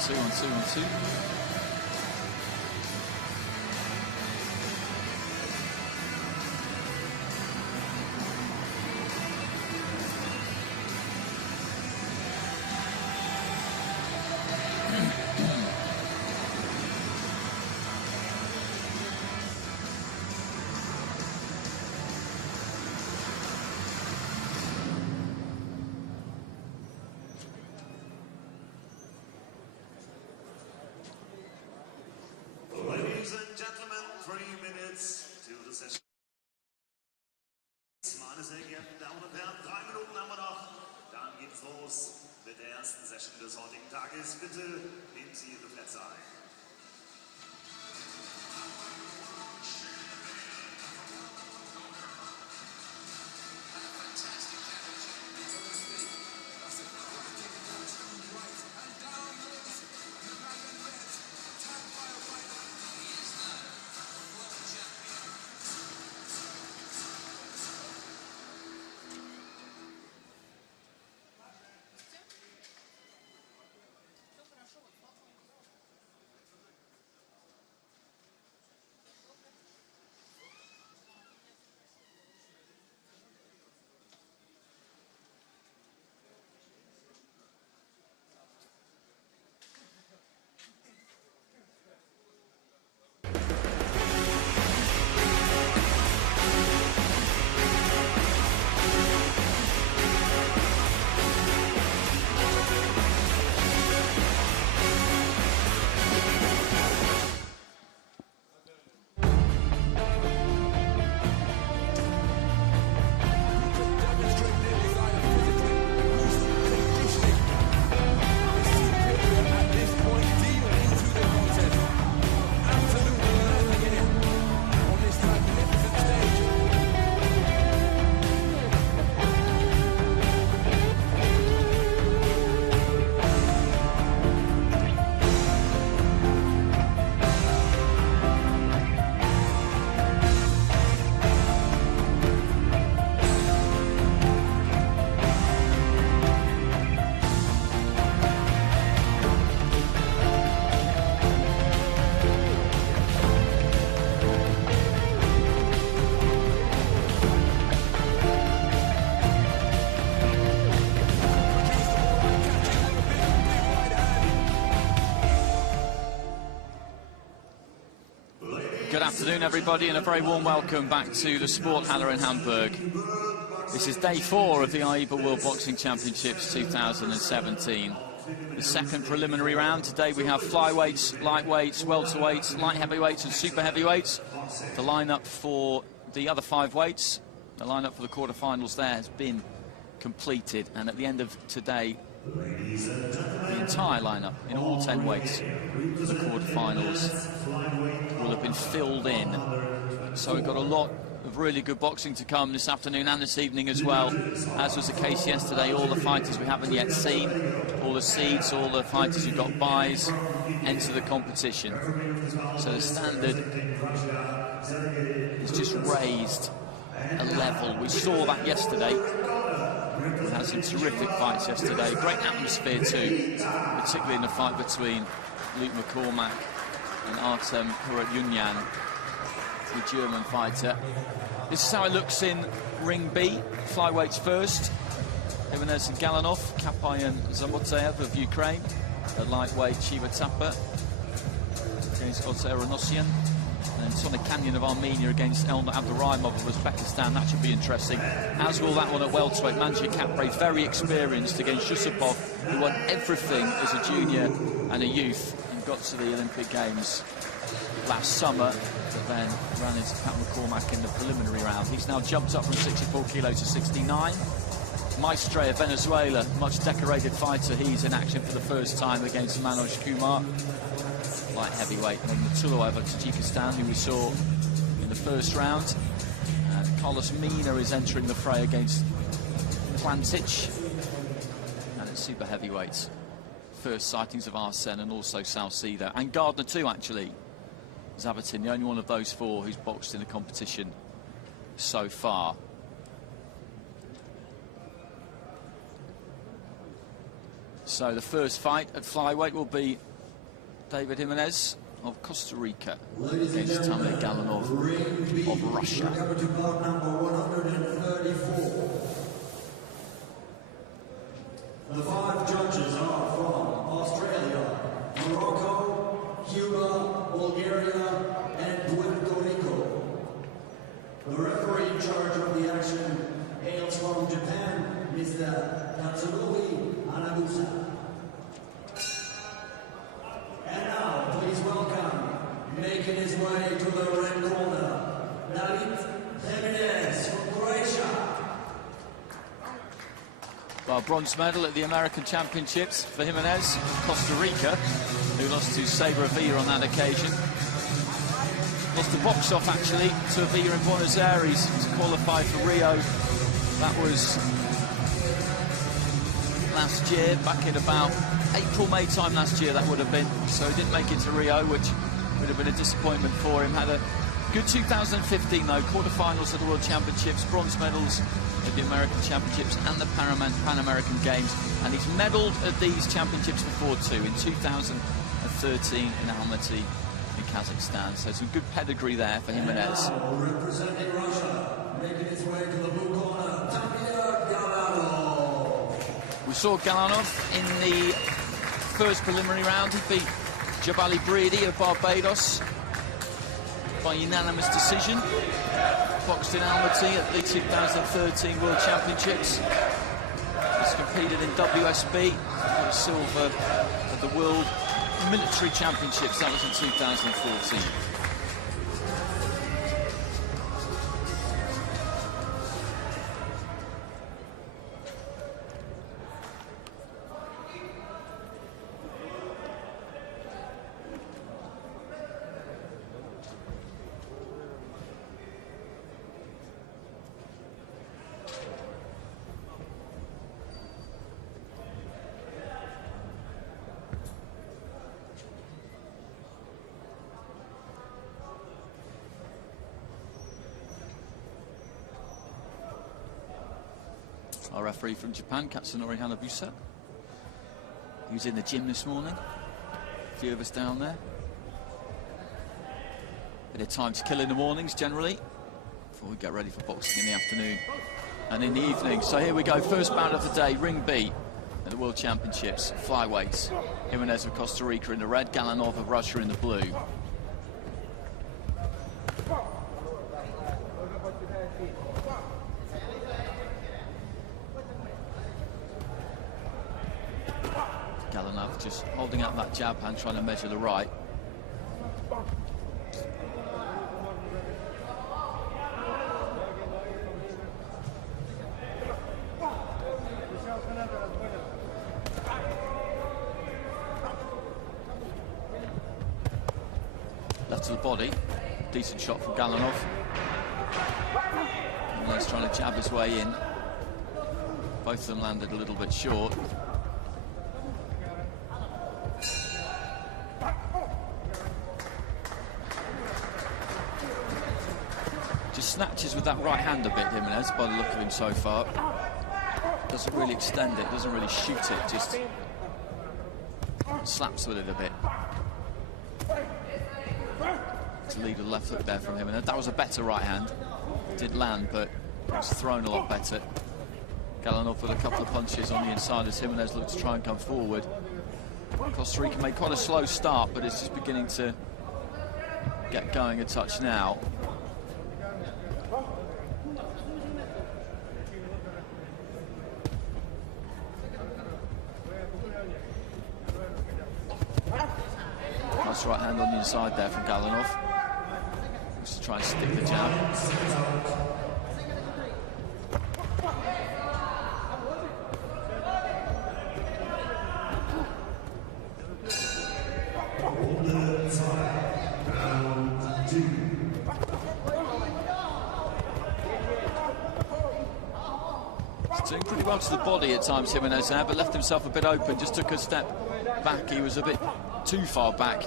1-2. Ladies and gentlemen, 3 minutes to the session. Meine sehr geehrten Damen und Herren, 3 Minuten haben wir noch. Dann geht's los mit der ersten Session des heutigen Tages. Bitte nehmen Sie Ihre Plätze ein. Good afternoon, everybody, and a very warm welcome back to the Sporthalle in Hamburg. This is day 4 of the ITA World Boxing Championships 2017. The second preliminary round. Today we have flyweights, lightweights, welterweights, light heavyweights and super heavyweights. The lineup for the other 5 weights, the lineup for the quarterfinals there has been completed, and at the end of today, the entire lineup in all 10 weights for the quarterfinals will have been filled in. So we've got a lot of really good boxing to come this afternoon and this evening as well. As was the case yesterday, all the fighters we haven't yet seen, all the seeds, all the fighters who got buys, enter the competition. So the standard is just raised a level. We saw that yesterday. We had some terrific fights yesterday. Great atmosphere too, particularly in the fight between Luke McCormack and Artem Huratyunyan, the German fighter. This is how it looks in Ring B. Flyweights first. Jimenez and Gallanov, Cappai and Zamotaev of Ukraine. The lightweight Chivatapa against Ozeronosian. And Sonic Canyon of Armenia against Elna Abduraimov of Uzbekistan. That should be interesting. As will that one at welterweight. Cappai, very experienced, against Yusupov, who won everything as a junior and a youth and got to the Olympic Games last summer, but then ran into Pat McCormack in the preliminary round. He's now jumped up from 64 kilos to 69. Maestre of Venezuela, much decorated fighter. He's in action for the first time against Manoj Kumar. Light heavyweight Nurmatullaev of Tajikistan, who we saw in the first round. And Carlos Mina is entering the fray against Plantic. And it's super heavyweights. First sightings of Arsene and also Salcedo. And Gardner too, actually. Zavatin, the only one of those 4 who's boxed in the competition so far. So the first fight at flyweight will be David Jimenez of Costa Rica against Tamir Galanov of Russia. The 5 judges are from Australia, Morocco, Cuba, Bulgaria, and Puerto Rico. The referee in charge of the action hails from Japan, Mr. Tatsunobu Anabusa. And now, please welcome, making his way to the red corner, David Jimenez from Croatia. Well, bronze medal at the American Championships for Jimenez of Costa Rica, who lost to Sabre Avila on that occasion. Lost the box off, actually, to Avila in Buenos Aires to qualify for Rio. That was last year, back in about April, May time last year, that would have been. So he didn't make it to Rio, which would have been a disappointment for him. Had a good 2015, though. Quarterfinals at the World Championships, bronze medals at the American Championships and the Pan American Games. And he's medalled at these championships before, too, in 2013 in Almaty in Kazakhstan. So some good pedigree there for Jimenez. Representing Russia, making his way to the blue corner, Tamir Galanov. We saw Galanov in the first preliminary round. He beat Jabali Brady of Barbados by unanimous decision. Boxed in Almaty at the 2013 World Championships. He's competed in WSB, got silver at the World Military Championships. That was in 2014. Our referee from Japan, Katsunori Hanabusa. He was in the gym this morning. A few of us down there. Bit of time to kill in the mornings, generally, before we get ready for boxing in the afternoon and in the evening. So here we go, first bout of the day, ring B at the World Championships, flyweights. Jimenez of Costa Rica in the red, Galanov of Russia in the blue. Galanov just holding up that jab hand, trying to measure the right. Left to the body, decent shot from Galanov. And he's trying to jab his way in. Both of them landed a little bit short. Just snatches with that right hand a bit, Jimenez, by the look of him so far. Doesn't really extend it, doesn't really shoot it, just slaps with it a bit. To lead a left hook there from Jimenez. That was a better right hand. Did land, but it was thrown a lot better. Galanov with a couple of punches on the inside as Jimenez looked to try and come forward. Costa Rica made quite a slow start, but it's just beginning to get going a touch now. Nice right hand on the inside there from Galanov. Looks to try and stick the jab. He's doing pretty well to the body at times, Jimenez there, but left himself a bit open, just took a step back. He was a bit too far back.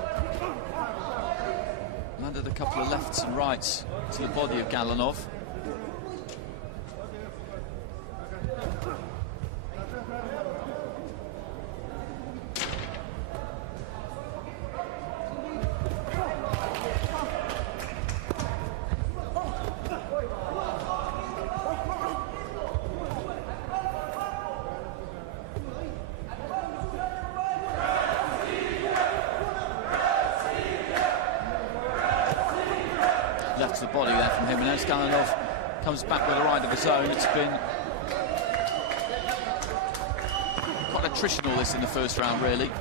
Landed a couple of lefts and rights to the body of Galanov. body there from Jimenez. Gallanov comes back with a right of his own. It's been quite attritional, this, in the first round, really.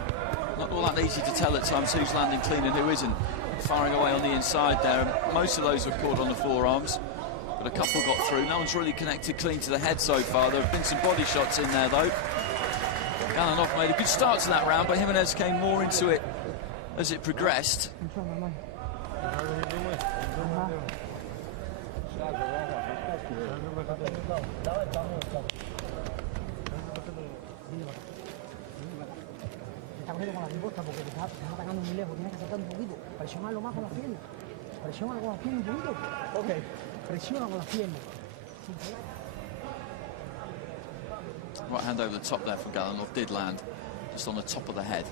Not all that easy to tell at times who's landing clean and who isn't. Firing away on the inside there. Most of those were caught on the forearms, but a couple got through. No one's really connected clean to the head so far. There have been some body shots in there, though. Gallanov made a good start to that round, but Jimenez came more into it as it progressed. Está cogiendo con la riposta porque te está atacando muy lejos, tienes que acercar un poquito, presionarlo más con las piernas, presiona con las piernas un poquito, ok, presiona con las piernas. Right hand over the top there from Gallanov did land, just on the top of the head.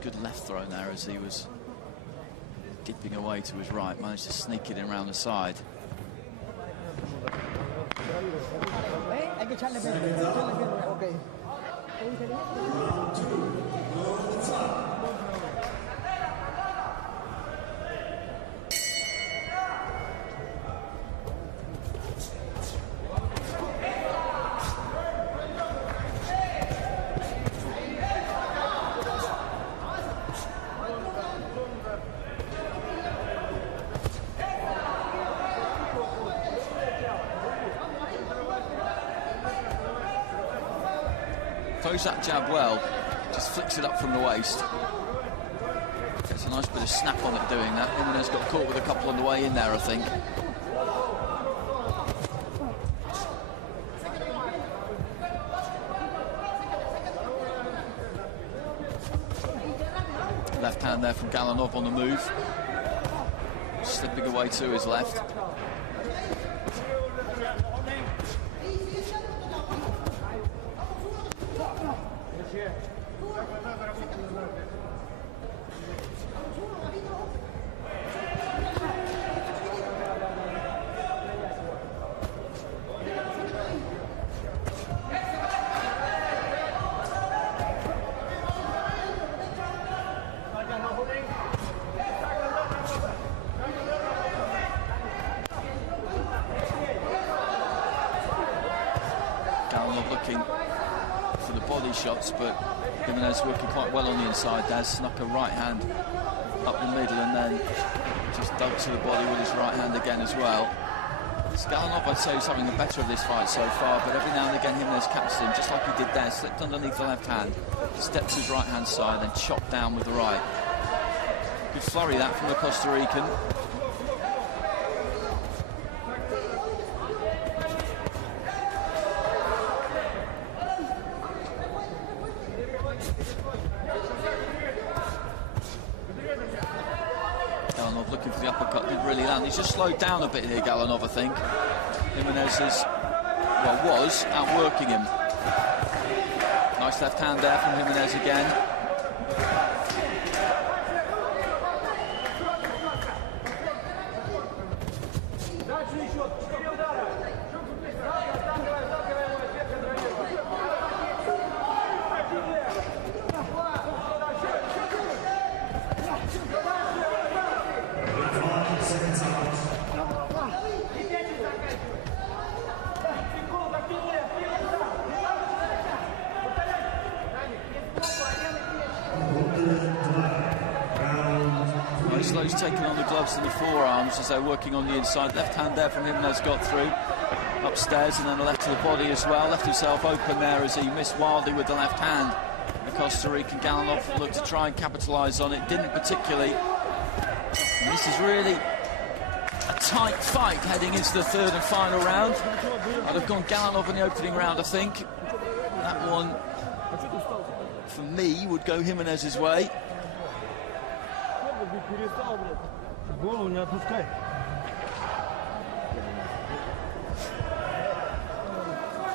Good left throw there as he was dipping away to his right, managed to sneak it in around the side. Hay que echarle pierna, ok. Throws that jab well, just flicks it up from the waist. Gets a nice bit of snap on it doing that. Jimenez got caught with a couple on the way in there, I think. Left hand there from Gallanov on the move. Slipping away to his left. Looking for the body shots, but Jimenez working quite well on the inside there. Snuck a right hand up the middle and then just dug to the body with his right hand again as well. Gallanov, I'd say, is having the better of this fight so far, but every now and again Jimenez catches him, just like he did there, slipped underneath the left hand, stepped to his right hand side, then chopped down with the right. Good flurry that from the Costa Rican. Gallanov looking for the uppercut, didn't really land. He's just slowed down a bit here, Gallanov, I think. Jimenez is, well, was outworking him. Nice left hand there from Jimenez again. He's taking on the gloves and the forearms as they're working on the inside. Left hand there from Jimenez got through. Upstairs and then a left to the body as well. Left himself open there as he missed wildly with the left hand. The Costa Rican Gallanov looked to try and capitalise on it. Didn't particularly. And this is really a tight fight heading into the third and final round. I'd have gone Gallanov in the opening round, I think. That one, for me, would go Jimenez's way.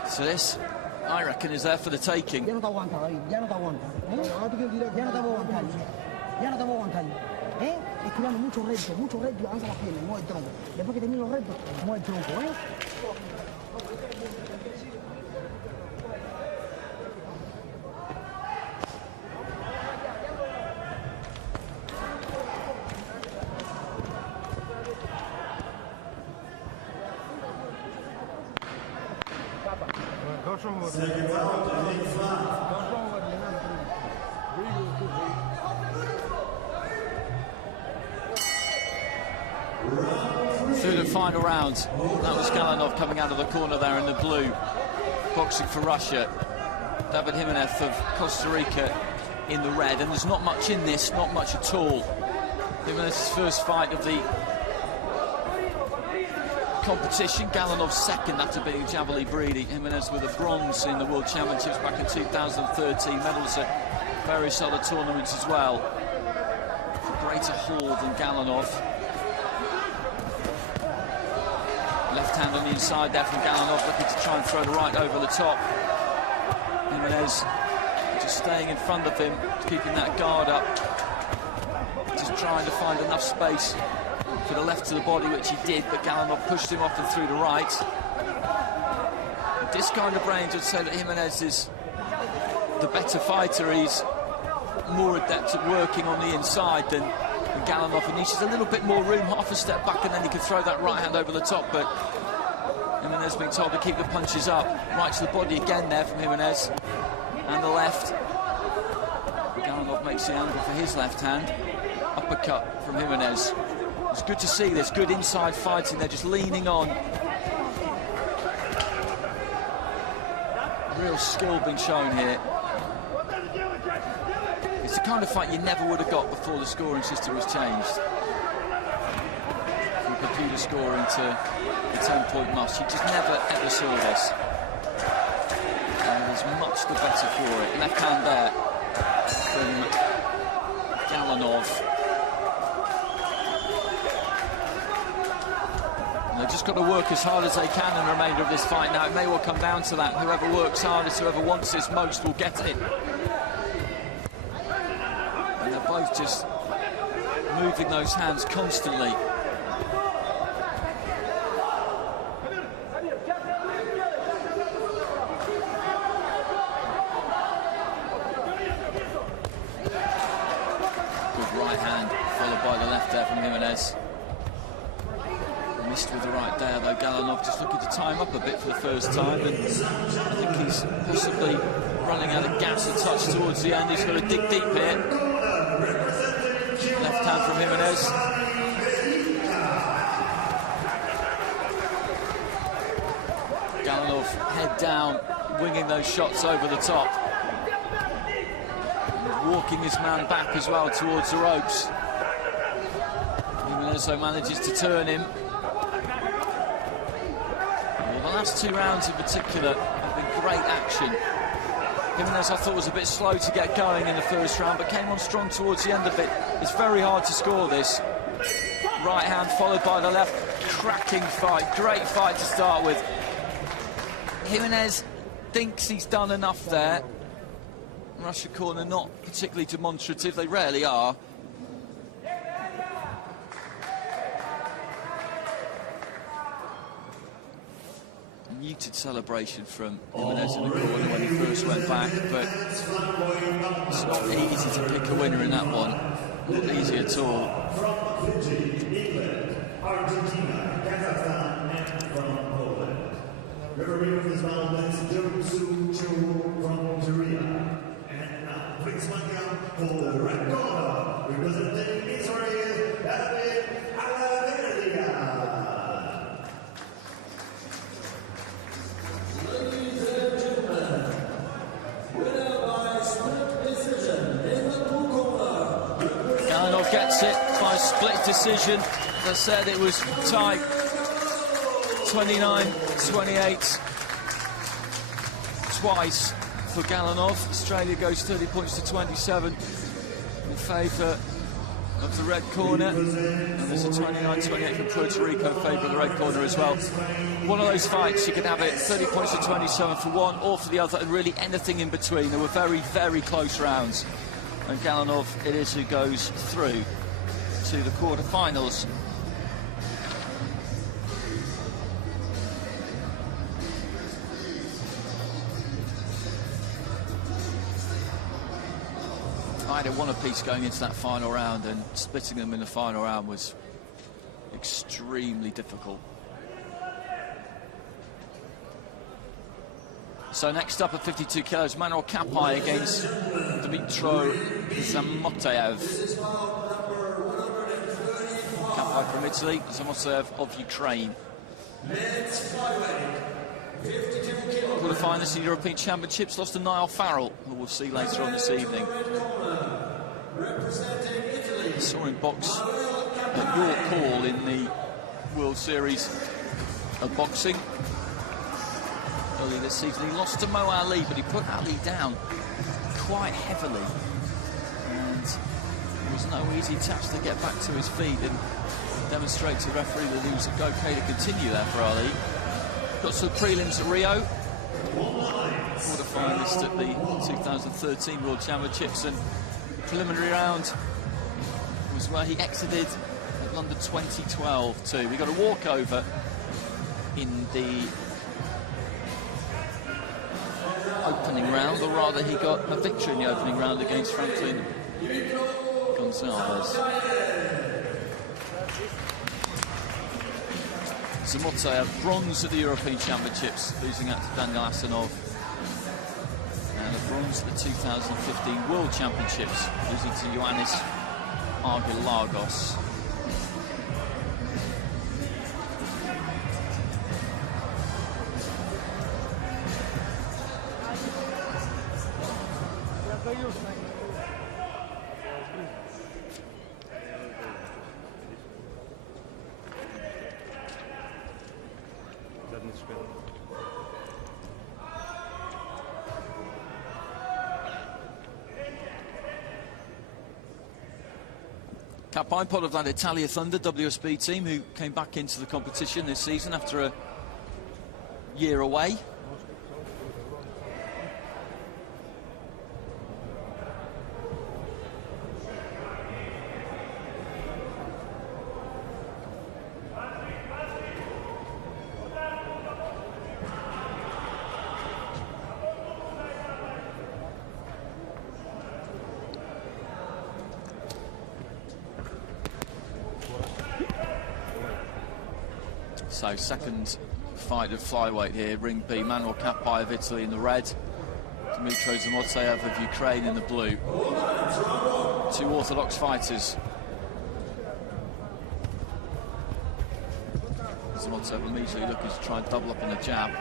So this, I reckon, is there for the taking. Ya no te aguanta, David, ya no te aguanta. Ya no te puedo aguantar. Ya no te puedo aguantar. Estirando mucho recto, avanza las piernas, mueve el tronco. Después que termine los rectos, mueve el tronco, Through the final round, that was Gallanov coming out of the corner there in the blue, boxing for Russia. David Jimenez of Costa Rica in the red, and there's not much in this, not much at all. Jimenez's first fight of the competition, Gallanov second after beating Javali Breedy. Jimenez with a bronze in the World Championships back in 2013, medals at various other tournaments as well. A greater haul than Gallanov. Left hand on the inside there from Gallanov, looking to try and throw the right over the top. Jimenez just staying in front of him, keeping that guard up, just trying to find enough space for the left to the body, which he did, but Gallanov pushed him off and through the right. At this kind of range, I'd say that Jimenez is the better fighter. He's more adept at working on the inside than Gallanov, and needs a little bit more room, half a step back, and then he can throw that right hand over the top, but Jimenez being told to keep the punches up. Right to the body again there from Jimenez, and the left. Gallanov makes the angle for his left hand. Uppercut from Jimenez. It's good to see this, good inside fighting. They're just leaning on. Real skill being shown here. It's the kind of fight you never would have got before the scoring system was changed. From computer scoring to the 10-point must. You just never ever saw this. And there's much the better for it. Left hand there from Gallanov. They've just got to work as hard as they can in the remainder of this fight now. It may well come down to that. Whoever works hardest, whoever wants this most will get it. And they're both just moving those hands constantly. Good right hand, followed by the left there from Jimenez. Missed with the right there, though. Gallanov just looking to time up a bit for the first time, and I think he's possibly running out of gas a touch towards the end. He's got to dig deep here. Left hand from Jimenez. Gallanov head down, winging those shots over the top. Walking his man back as well towards the ropes. Jimenez though manages to turn him. The last two rounds in particular have been great action. Jimenez, I thought, was a bit slow to get going in the first round, but came on strong towards the end of it. It's very hard to score this. Right hand followed by the left. Cracking fight, great fight to start with. Jimenez thinks he's done enough there. Russia corner not particularly demonstrative, they rarely are. Muted celebration from Jimenez in the corner when he first went back, but it's not easy to pick a winner in that one. Not easy at all. From Fiji, England, Argentina, Kazakhstan, and from Poland. Referee of this round is Josu Cho from Korea. And now, please welcome for the red corner, representing Israel, David Alavedia. Gallanov gets it by split decision. As I said, it was tight. 29-28 twice for Gallanov. Australia goes 30 points to 27 in favour of the red corner. And there's a 29-28 from Puerto Rico in favour of the red corner as well. One of those fights, you could have it 30 points to 27 for one or for the other, and really anything in between. There were very, very close rounds. And Gallanov it is who goes through to the quarterfinals. I had one apiece going into that final round, and splitting them in the final round was extremely difficult. So next up at 52 kilos, Manuel Cappai against Dmitro Zamotaev. Cappai from Italy, Zamotaev of Ukraine. Qualifying this in European Championships, lost to Niall Farrell, who we'll see later on this evening. Saw him box at York Hall in the World Series of Boxing earlier this season. He lost to Mo Ali, but he put Ali down quite heavily, and it was no easy task to get back to his feet and demonstrate to the referee that he was okay to continue there for Ali. Got some prelims at Rio, quarter-finalist at the 2013 World Championships, and the preliminary round was where he exited at London 2012 too. We got a walkover in the opening round, or rather he got a victory in the opening round against Franklin Gonzalez. Zamotaev bronze at the European Championships, losing out to Daniel Asanov, and a bronze at the 2015 World Championships, losing to Jimenez Argelagos. Cappai, part of that Italia Thunder WSB team who came back into the competition this season after a year away. So second fight of flyweight here, ring B, Manuel Cappai of Italy in the red, Dmitro Zamotaev of Ukraine in the blue. Two orthodox fighters. Zamotaev immediately looking to try and double up on the jab.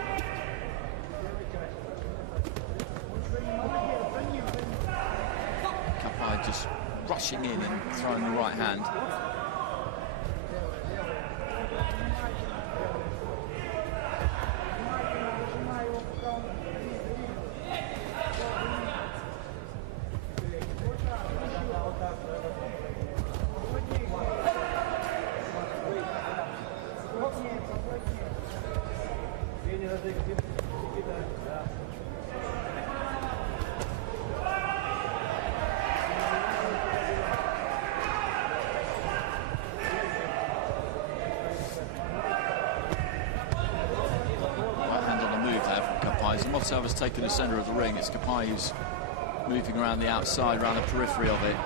Cappai just rushing in and throwing the right hand. Zamotaev has taken the centre of the ring. It's Cappai who's moving around the outside, around the periphery of it.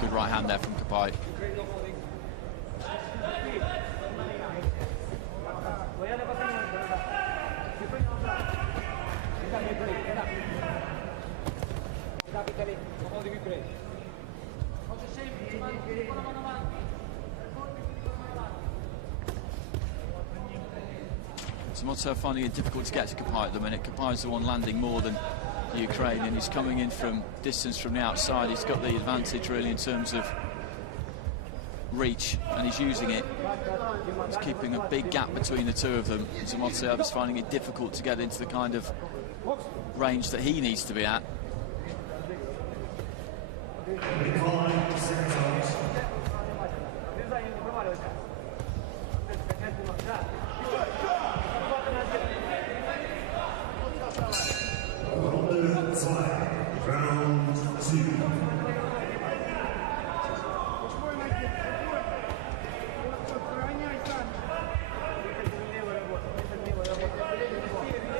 Good right hand there from Cappai. Zamotaev finding it difficult to get to Cappai at the minute. Capai's the one landing more than the Ukrainian. He's coming in from distance from the outside. He's got the advantage really in terms of reach, and he's using it. He's keeping a big gap between the two of them. Zamotaev is finding it difficult to get into the kind of range that he needs to be at.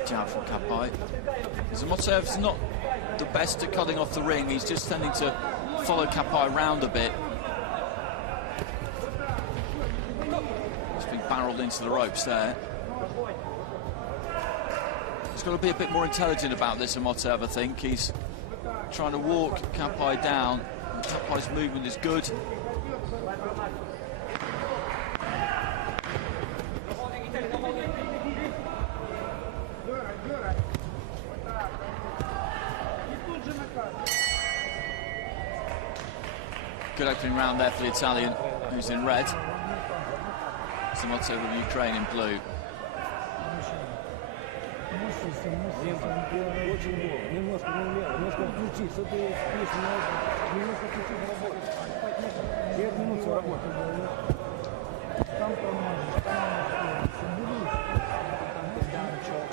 Jab from Cappai. Zamotaev's not the best at cutting off the ring. He's just tending to follow Cappai round a bit. He's been barreled into the ropes there. He's got to be a bit more intelligent about this, Zamotaev, I think. He's trying to walk Cappai down. Cappai's movement is good. Good opening round there for the Italian, who's in red. Zamotaev of Ukraine in blue.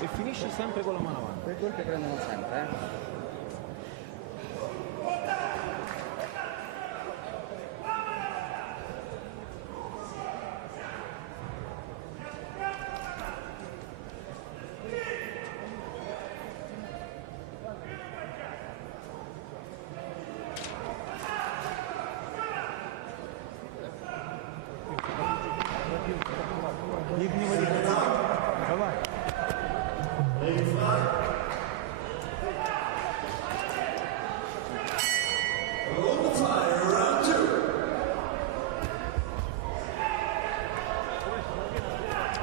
E finisce sempre con la mano avanti. Quei colpi prendono sempre,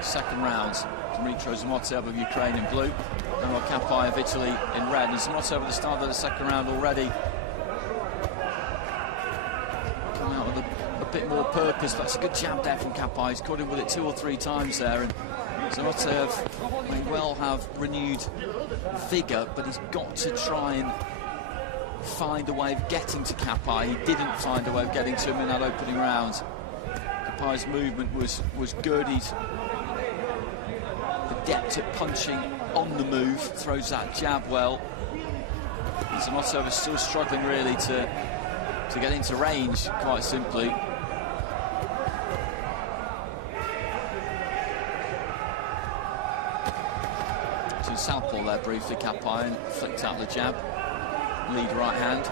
Second round, Dmitry Zamotaev of Ukraine in blue, and Cappai of Italy in red. And Zamotaev at the start of the second round already come out with a bit more purpose. That's a good jab there from Cappai. He's caught him with it 2 or 3 times there, and Zamotaev may well have renewed vigour, but he's got to try and find a way of getting to Cappai. He didn't find a way of getting to him in that opening round. Cappai's movement was good. He's adept at punching on the move, throws that jab well. Zamotaev is still struggling really to get into range, quite simply. To southpaw there briefly, Cappai, and flicked out the jab. Lead right hand.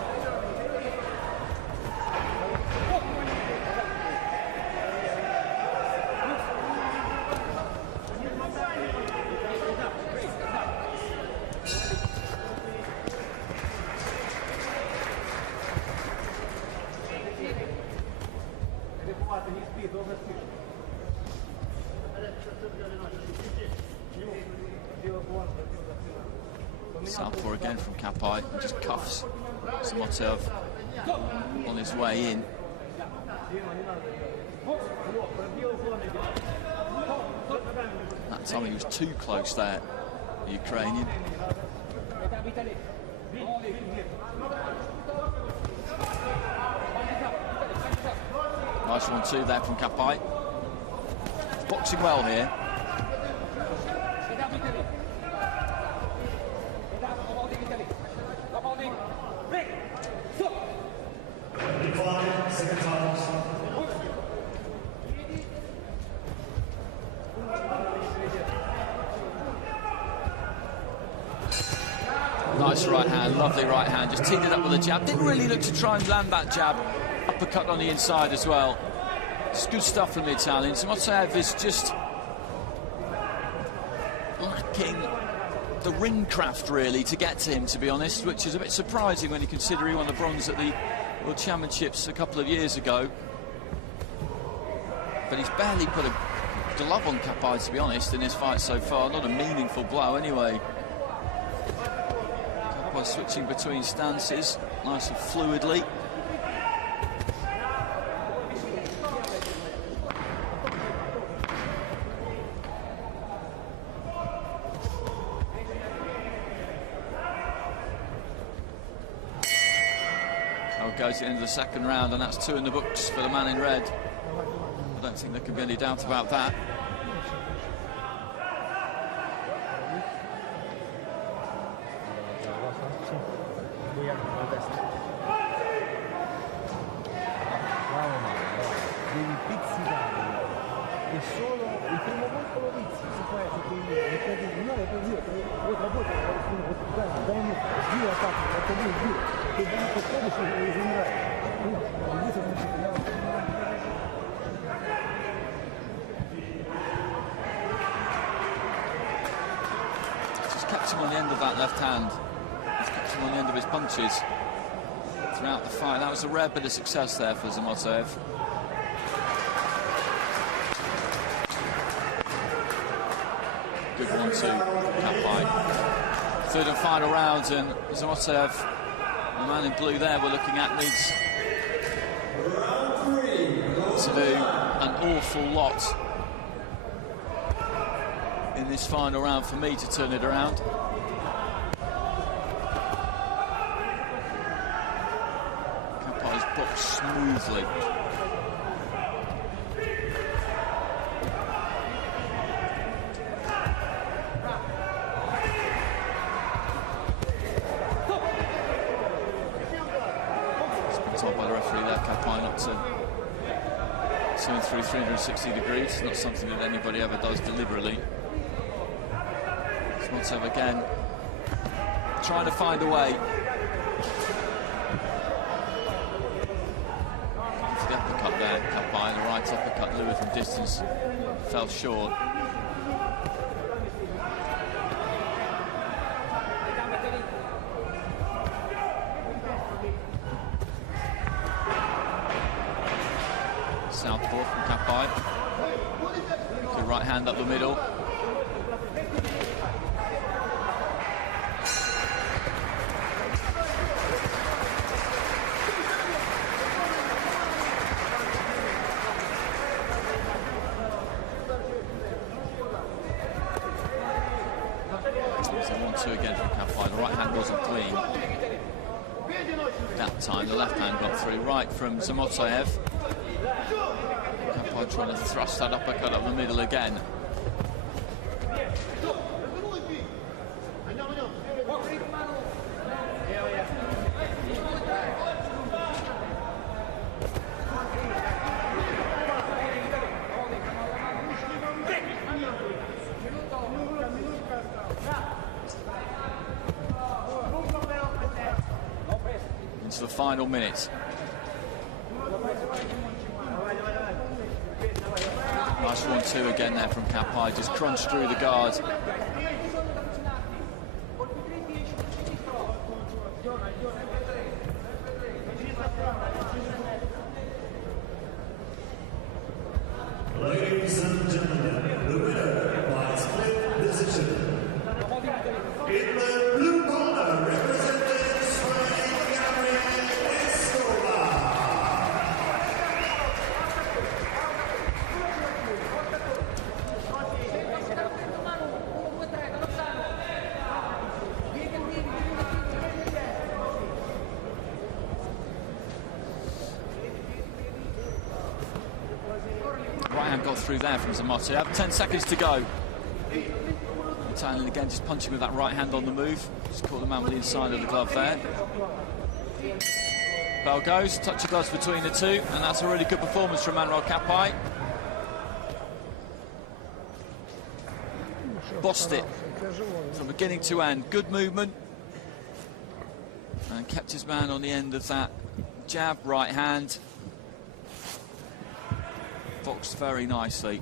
Southpaw again from Cappai, just cuffs Zamotaev on his way in. That time he was too close there, the Ukrainian. Nice 1-2 there from Cappai. Boxing well here. Nice right hand, lovely right hand. Just teed it up with a jab. Didn't really look to try and land that jab. Uppercut on the inside as well. It's good stuff from the Italian. Zamotaev is just lacking the ring craft really to get to him, to be honest, which is a bit surprising when you consider he won the bronze at the World Championships a couple of years ago. But he's barely put a glove on Cappai, to be honest, in his fight so far. Not a meaningful blow anyway. Cappai switching between stances, nice and fluidly. Goes to the end of the second round, and that's 2 in the books for the man in red. I don't think there can be any doubt about that. Just kept him on the end of that left hand. Just kept him on the end of his punches throughout the fight. That was a rare bit of success there for Zamotaev. Good 1-2, Cappai. Third and final round, and Zamotaev, the man in blue there we're looking at, needs to do an awful lot in this final round for me to turn it around. Cappai's boxed smoothly. Told by the referee there, Cappai not to turn through 360 degrees, not something that anybody ever does deliberately. Zamotaev again, trying to find a way. For the uppercut there, Cappai, the right uppercut lured from distance, fell short. Southpaw from Cappai. Good right hand up the middle. So 1-2 again from Cappai. The right hand wasn't clean that time. The left hand got through. Right from Zamotaev. Cappai trying to thrust that uppercut up the middle again. Into the final minute. Nice 1-2 again there from Cappai, just crunched through the guard. Ladies and gentlemen, the winner by split decision. In the blue corner, representing Spain, Right hand got through there from Zamotaev. 10 seconds to go. Italian again just punching with that right hand on the move. Just caught the man with the inside of the glove there. Bell goes, touch of gloves between the two, and that's a really good performance from Manuel Cappai. Bossed it from beginning to end. Good movement. And kept his man on the end of that jab, right hand. Boxed very nicely.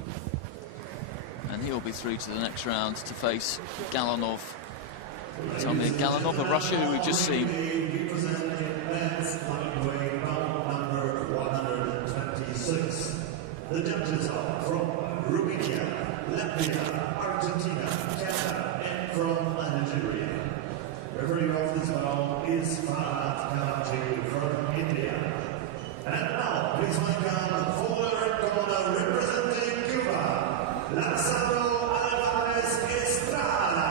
And he'll be through to the next round to face Gallanov. Tommy Gallanov of Russia, who we've just seen. The judges are from Romania, Latvia, Argentina, Canada, and from Nigeria. Referee of this bout is Cappai from India. And now, please welcome for the red corner representing Cuba, Lanzado Alvarez Estrada.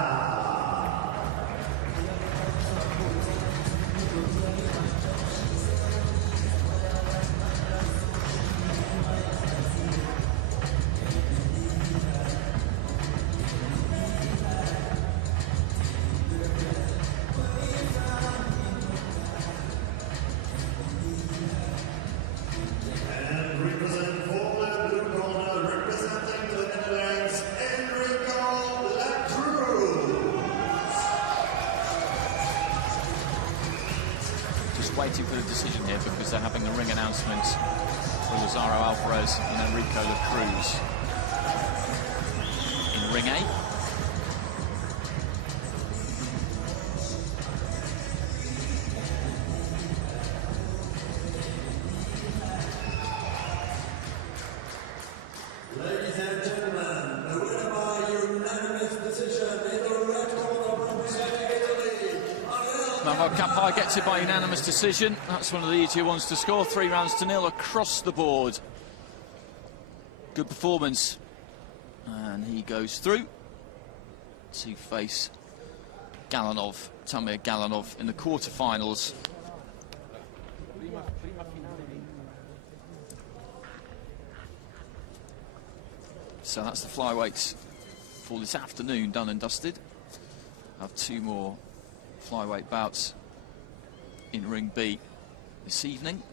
And represent for the blue corner, representing the Netherlands, waiting for the decision here because they're having the ring announcements for Lazaro Alvarez and Enrico La Cruz. In ring A. Ladies and gentlemen, the winner by unanimous decision in the red corner representing Italy. Manuel Cappai gets it by unanimous decision. That's one of the easier ones to score. 3-0 across the board. Good performance. And he goes through to face Гаlanов, Tamir Гаlanов, in the quarterfinals. So that's the flyweights for this afternoon done and dusted. Have 2 more flyweight bouts in ring B this evening.